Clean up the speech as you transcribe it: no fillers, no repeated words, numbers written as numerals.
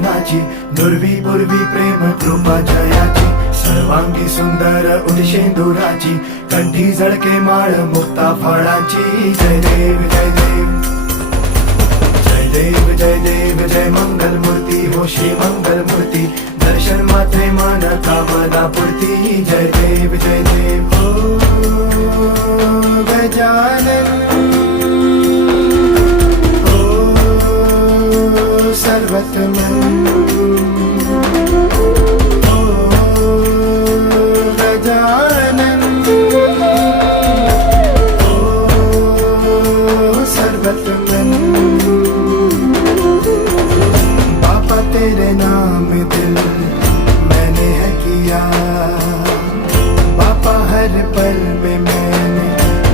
नयनाची, दुर्वी पूर्वी प्रेम कृपा जयाची, सर्वांगी सुंदर उदिशेंदुराची, कंठी झळके माळ मुक्ता फळाची. जय देव जय देव जय देव जय देव जय मंगल मूर्ती हो श्री मंगल मूर्ती, दर्शन मात्रे मन कामना पूर्ती. जय देव हो गजानन हो सर्वतमन हो गजानन हो सर्वतमन.